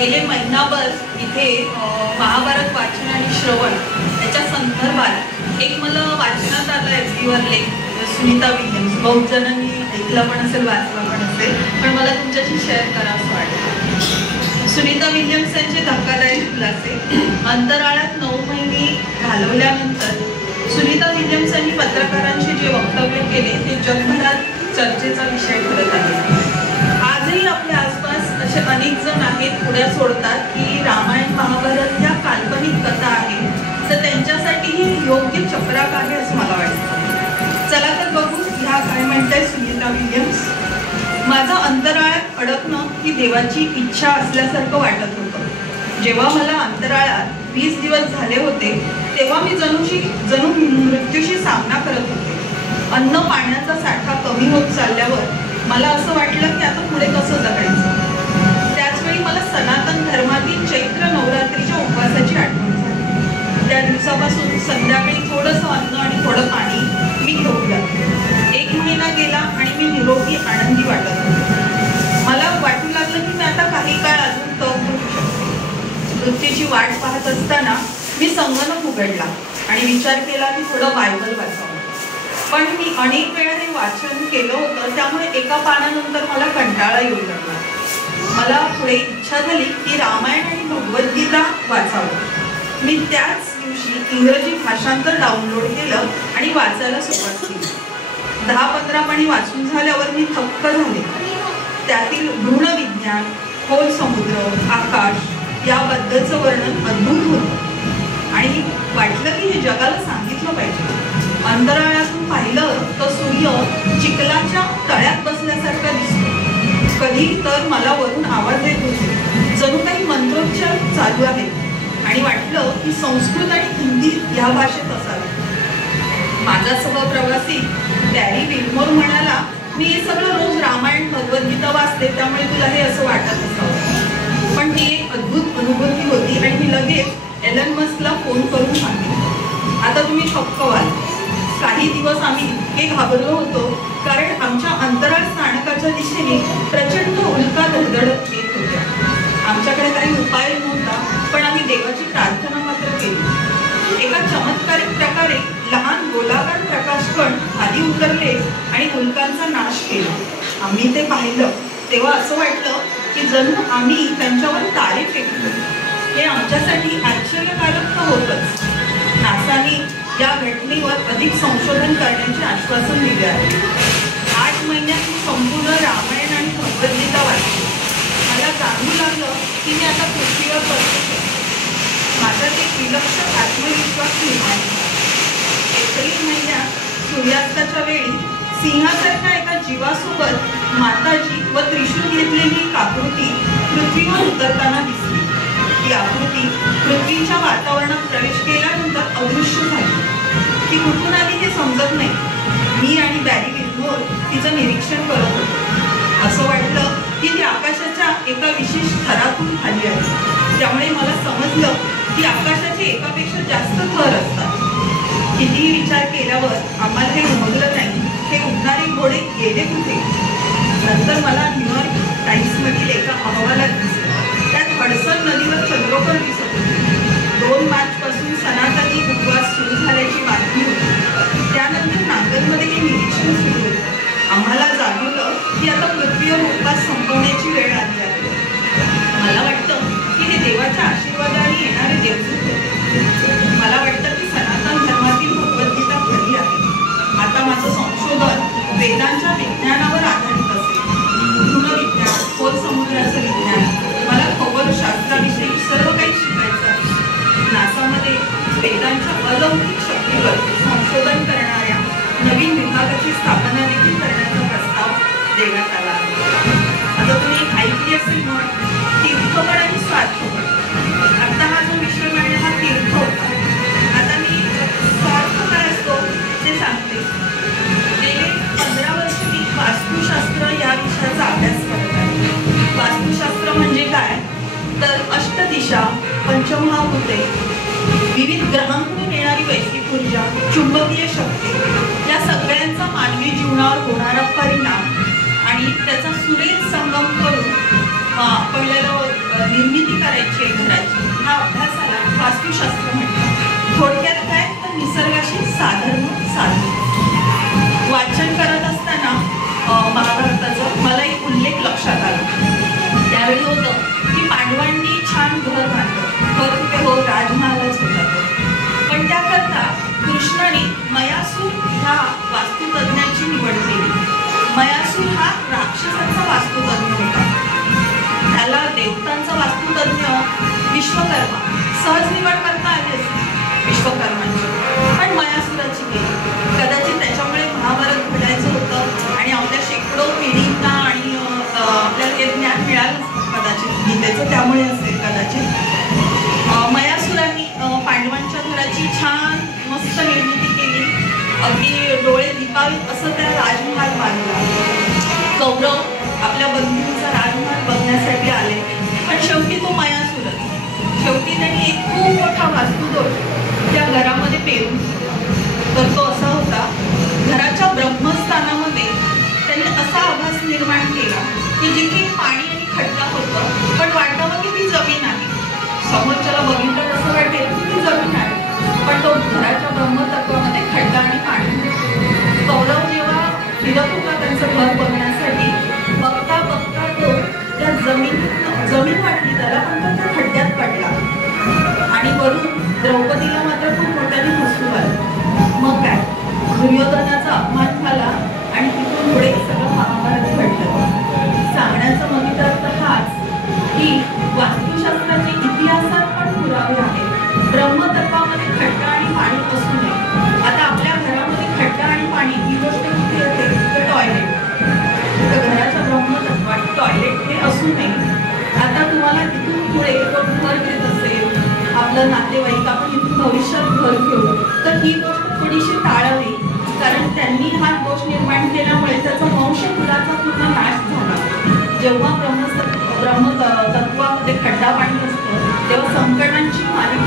गेले महिनाभर इथे महाभारत वाचन आणि श्रवण याच्या संदर्भात एक मला वाचनात आलं FB लेख सुनीता विल्यम्स. बहुत जणांनी ऐकलं पण असेल, वाचलं पण असेल, पण मला तुमच्याशी शेअर करावं असं वाटतं. सुनीता विल्यम्स यांचे धक्कादायक खुलासे. अंतराळात 9 महिने घालवल्यानंतर सुनीता विल्यम्स यांनी पत्रकारांशी जे वक्तव्य केले ते जगभरात चर्चेचा विषय ठरत आहे. आजही आपल्या आसपास असे अनेक जण आहेत, पुढे सोडतात की रामायण महाभारत या काल्पनिक कथा आहेत, तर त्यांच्यासाठी योग्य चपराक आहे असं मला वाटतं. चला तर बघू ह्या काय म्हणताय सुनीता विल्यम्स. माझं अंतराळात अडकणं ही देवाची इच्छा असल्यासारखं वाटत होतं. जेव्हा मला अंतराळात 20 दिवस झाले होते तेव्हा मी जणू मृत्यूशी सामना करत होते. अन्न पाण्याचा साठा कमी होत चालल्यावर मला असं वाटलं की आता पुढे कसं जगायचं. त्याचवेळी मला सनातन धर्मातील चैत्र नवरात्रीच्या उपवासाची आठवण झाली. त्या दिवसापासून संध्याकाळी थोडंसं अन्न आणि थोडं पाणी मी घेऊ लागले. 1 महिना गेला आणि मी निरोगी आनंदी वाटत होते. मला वाटू लागलं की मी आता काही काळ अजून तग धरू शकते. मृत्यूची वाट पाहत असताना मी संगणक उघडला आणि विचार केला की थोडं बायबल वाचावं. पण मी अनेक वेळा हे वाचन केलं होतं, त्यामुळे एका पानानंतर मला कंटाळा येऊ लागला. मला पुढे इच्छा झाली की रामायण आणि भगवद्गीता वाचावं. मी त्याच दिवशी इंग्रजी भाषांतर डाउनलोड केलं आणि वाचायला सुरुवात केली. 10-15 पानी वाचून झाल्यावर मी थक्क झाले. त्यातील ऋणविज्ञान, खोल समुद्र, आकाश याबद्दलचं वर्णन अद्भुत होतं आणि वाटलं की हे जगाला सांगितलं पाहिजे. अंतराळातून पाहिलं तर सूर्य चिखलाच्या तळ्यात बसल्यासारखा दिसतो. कधी तर मला वरून आवाज येत होते, जणू काही मंत्रोच्चार चालू आहे आणि वाटलं की संस्कृत आणि हिंदी या भाषेत असावे. माझा सहप्रवासी बॅरी विल्मोर म्हणाला, मी हे सगळं रोज रामायण भगवद्गीता वाचते, त्यामुळे तुला हे असं वाटत असावं. पण ती एक अद्भुत अनुभूती होती आणि मी लगेच एलन मस्कला फोन करून सांगितलं. आता तुम्ही थक्क व्हाल. काही दिवस आम्ही इतके घाबरलो होतो कारण आमच्या अंतराळ स्थानकाच्या दिशेने प्रचंड उल्का धडधडत येत होत्या. आमच्याकडे काही उपाय नव्हता, पण आम्ही देवाची प्रार्थना मात्र केली. एका चमत्कारिक प्रकारे लहान गोलाकार प्रकाशकण खाली उतरले आणि उल्कांचा नाश केला. आम्ही ते पाहिलं तेव्हा असं वाटलं की जणू आम्ही त्यांच्यावर तारे फेकलो. हे आमच्यासाठी आश्चर्यकारक तर होतच. नासाने या घटनेवर अधिक संशोधन करण्याचे आश्वासन दिले आहे. 8 महिन्यात मी संपूर्ण रामायण आणि भगवद्गीता वाचली. मला जाणवू लागलं की मी आता पृथ्वीवर बसू शकतो. माझ्यात एक विलक्षण आत्मविश्वास निर्माण झाला. एप्रिल महिन्यात सूर्यास्ताच्या वेळी सिंहासारख्या एका जीवासोबत माताजी व त्रिशूल घेतलेली एक आकृती पृथ्वीवर उतरताना दिसली. ती आकृती पृथ्वीच्या वातावरणात प्रवेश केल्यानंतर अदृश्य झाली. ती कुठून आली हे समजत नाही. मी आणि बॅरी विल्मोर तिचं निरीक्षण करत होतो. असं वाटलं की ती आकाशाच्या एका विशेष थरातून खाली आहे. त्यामुळे मला समजलं की आकाशाचे एकापेक्षा जास्त थर असतात. कितीही विचार केल्यावर आम्हाला हे उमगलं नाही. हे उडणारे घोडे गेले कुठे? नंतर मला न्यूयॉर्क टाइम्समधील एका अहवालात दिसलं. त्यात हडसन नदीवर चंद्रोकर दिसत होते. 2 मार्चपासून सनातनी उपवास सुरू झाल्याची बातमी होती. त्यानंतर नांगलमध्ये हे निरीक्षण सुरू होतं. आम्हाला जाणवलं की आता पृथ्वीवर उपवास संपवण्याची वेळ आली आहे. मला वाटतं की हे देवाच्या आशीर्वादाने येणारे देवदूत होते. मला वाटतं की सनातन धर्मातील भगवद्गीता खरी आहे. आता माझं संशोधन वेदांच्या विज्ञानावर आधारित असेल. ऋणविज्ञान, खोल समुद्राचं विज्ञान, मला खगोलशास्त्राविषयी सर्व काही शिकायचं आहे. नासामध्ये वेदांच्या अलौकिक शक्तीवर संशोधन करणाऱ्या नवीन विभागाची स्थापना देखील करण्याचा प्रस्ताव देण्यात आला आहे. आता तुम्ही ऐकली असेल म्हण, तीर्थपण आणि स्वार्थपण. आता हा जो विषय म्हणजे हा तीर्थ होता. आता मी स्वार्थ काय असतो ते सांगते. गेले 15 वर्ष मी वास्तुशास्त्र या विषयाचा अभ्यास करत आहे. वास्तुशास्त्र म्हणजे काय तर अष्टदिशा, पंचमहाभूते, विविध ग्रहांकडून येणारी वैश्विक ऊर्जा, चुंबकीय शक्ती या सगळ्यांचा मानवी जीवनावर होणारा परिणाम आणि त्याचा सुरेख संगम करून आपल्याला निर्मिती करायची आहे घराची, ह्या अभ्यासाला वास्तुशास्त्र म्हणतात. थोडक्यात काय तर निसर्गाशी साधर्म्य. वाचन करत असताना महाभारताचं मला एक उल्लेख लक्षात आला. त्यावेळी होतं की पांडवांनी छान घर बांधलं. घर कुठे हो, राजमहालच होता तो. पण त्याकरता कृष्णाने मयासूर ह्या वास्तुतज्ञाची निवड केली. मयासूर हा राक्षसांचा वास्तुतज्ञ होता. त्याला देवतांचा वास्तुतज्ञ विश्वकर्मा सहज निवड करता आली असते विश्वकर्मांची, पण मयासुराची केली. कदाचित त्याच्यामुळे महाभारत घडायचं होतं आणि आपल्या शेकडो पिढींना आणि आपल्याला हे ज्ञान मिळालं कदाचित गीतेचं, त्यामुळे असेल कदाचित. मयासुरांनी पांडवांच्या घराची छान मस्त निर्मिती केली. अगदी डोळे दिपावीत असं त्या राजमहाल बांधला. कौरव आपल्या बंधूंचा राजमहाल बघण्यासाठी आले, पण शेवटी तो मयासुरच. शेवटी त्यांनी एक खूप मोठा वास्तुदोष त्या घरामध्ये पेरून तर तो असा होता, घराच्या ब्रह्मस्थानामध्ये त्यांनी असा आभास निर्माण केला की जिथे पाणी आणि खड्डा होतं, पण वाटावं की ती जमीन आहे. समोरच्याला बघितलं तसं वाटेल की ती जमीन आहे, पण तो घराच्या ब्रह्मतत्वामध्ये खड्डा आणि पाणी. कौरव जेव्हा फिरत होता त्यांचं घर बघण्यासाठी, बघता बघता तो त्या जमीन वाटली त्याला, पण तो त्या खड्ड्यात पडला आणि वरून द्रौपदीला मात्र खूप मोठ्याने हसू आलं. मग काय, दुर्योधनाचा अपमान झाला आणि तिथून पुढे सगळं महाभारत घडलं. सांगण्याचा मुख्य अर्थ हाच की वास्तुशास्त्राचे इतिहासात पण पुरावे आहेत. ब्रह्मतत्वामध्ये खड्डा आणि पाणी असू नये. आता आपल्या घरामध्ये खड्डा आणि पाणी ही गोष्ट कुठे येते तर टॉयलेट. तर घराच्या ब्रह्मतत्वात टॉयलेट हे असू नये. आता तुम्हाला इथून पुढे कोण घर घेत असेल, आपलं नातेवाईक आपण इथून भविष्यात घर घेऊ, तर ही गोष्ट थोडीशी टाळावी, कारण त्यांनी हा दोष निर्माण केल्यामुळे त्याचा वंश कुलाचा पूर्ण नाश झाला. जेव्हा ब्रह्मतत्वामध्ये खड्डा पाणी असतं तेव्हा संकटांची मालिका